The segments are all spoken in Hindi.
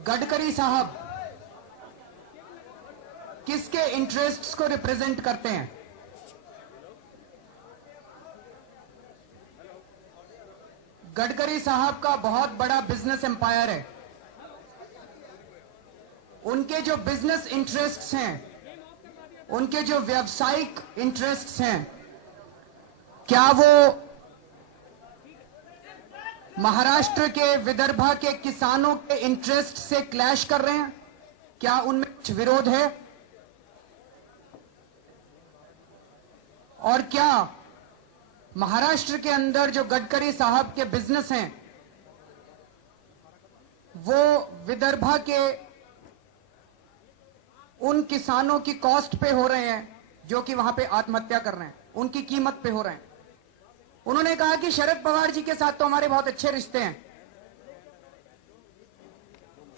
गडकरी साहब किसके इंटरेस्ट्स को रिप्रेजेंट करते हैं? गडकरी साहब का बहुत बड़ा बिजनेस एम्पायर है। उनके जो बिजनेस इंटरेस्ट्स हैं, उनके जो व्यावसायिक इंटरेस्ट्स हैं, क्या वो महाराष्ट्र के, विदर्भा के किसानों के इंटरेस्ट से क्लैश कर रहे हैं? क्या उनमें कुछ विरोध है? और क्या महाराष्ट्र के अंदर जो गडकरी साहब के बिजनेस हैं वो विदर्भा के उन किसानों की कॉस्ट पे हो रहे हैं जो कि वहां पे आत्महत्या कर रहे हैं, उनकी कीमत पे हो रहे हैं? उन्होंने कहा कि शरद पवार जी के साथ तो हमारे बहुत अच्छे रिश्ते हैं,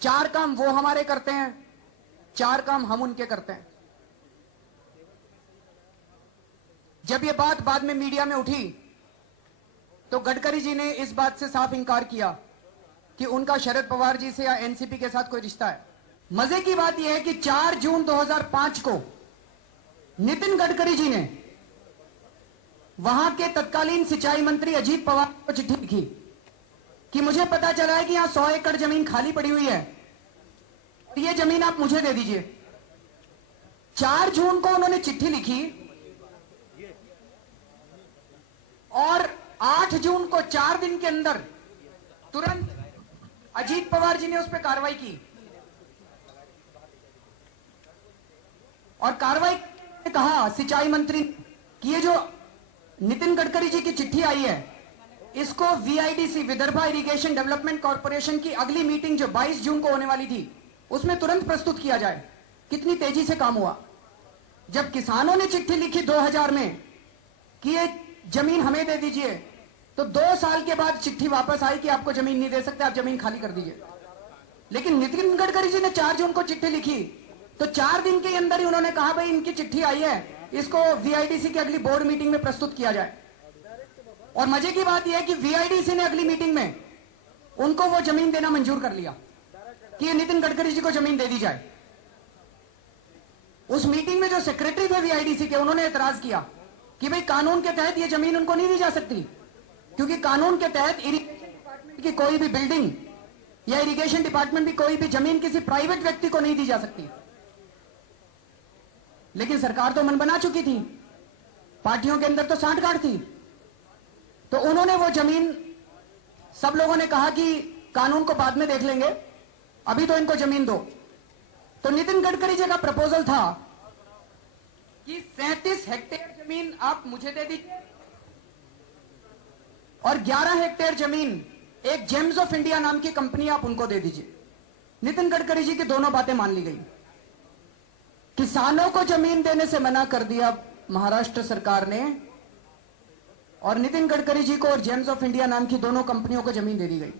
4 काम वो हमारे करते हैं, 4 काम हम उनके करते हैं। जब ये बात बाद में मीडिया में उठी तो गडकरी जी ने इस बात से साफ इंकार किया कि उनका शरद पवार जी से या एनसीपी के साथ कोई रिश्ता है। मजे की बात यह है कि 4 जून 2005 को नितिन गडकरी जी ने वहां के तत्कालीन सिंचाई मंत्री अजीत पवार को चिट्ठी लिखी कि मुझे पता चला है कि यहां 100 एकड़ जमीन खाली पड़ी हुई है, ये जमीन आप मुझे दे दीजिए। 4 जून को उन्होंने चिट्ठी लिखी और 8 जून को 4 दिन के अंदर तुरंत अजीत पवार जी ने उस पर कार्रवाई की और कार्रवाई ने कहा सिंचाई मंत्री कि ये जो नितिन गडकरी जी की चिट्ठी आई है इसको वीआईडीसी, विदर्भा इरिगेशन डेवलपमेंट कॉर्पोरेशन की अगली मीटिंग जो 22 जून को होने वाली थी उसमें तुरंत प्रस्तुत किया जाए। कितनी तेजी से काम हुआ। जब किसानों ने चिट्ठी लिखी 2000 में कि ये जमीन हमें दे दीजिए, तो 2 साल के बाद चिट्ठी वापस आई कि आपको जमीन नहीं दे सकते, आप जमीन खाली कर दीजिए। लेकिन नितिन गडकरी जी ने 4 जून को चिट्ठी लिखी तो 4 दिन के अंदर ही उन्होंने कहा भाई इनकी चिट्ठी आई है, इसको वीआईडीसी की अगली बोर्ड मीटिंग में प्रस्तुत किया जाए। और मजे की बात यह है कि वीआईडीसी ने अगली मीटिंग में उनको वो जमीन देना मंजूर कर लिया कि ये नितिन गडकरी जी को जमीन दे दी जाए। उस मीटिंग में जो सेक्रेटरी थे वीआईडीसी के, उन्होंने एतराज किया कि भाई कानून के तहत ये जमीन उनको नहीं दी जा सकती, क्योंकि कानून के तहत इरिगेशन डिपार्टमेंट की कोई भी बिल्डिंग या इरिगेशन डिपार्टमेंट की कोई भी जमीन किसी प्राइवेट व्यक्ति को नहीं दी जा सकती। लेकिन सरकार तो मन बना चुकी थी, पार्टियों के अंदर तो सांठगांठ थी, तो उन्होंने वो जमीन, सब लोगों ने कहा कि कानून को बाद में देख लेंगे, अभी तो इनको जमीन दो। तो नितिन गडकरी जी का प्रपोजल था कि 37 हेक्टेयर जमीन आप मुझे दे दीजिए और 11 हेक्टेयर जमीन एक जेम्स ऑफ इंडिया नाम की कंपनी आप उनको दे दीजिए। नितिन गडकरी जी की दोनों बातें मान ली गई। किसानों को जमीन देने से मना कर दिया महाराष्ट्र सरकार ने और नितिन गडकरी जी को और जेम्स ऑफ इंडिया नाम की दोनों कंपनियों को जमीन दे दी गई।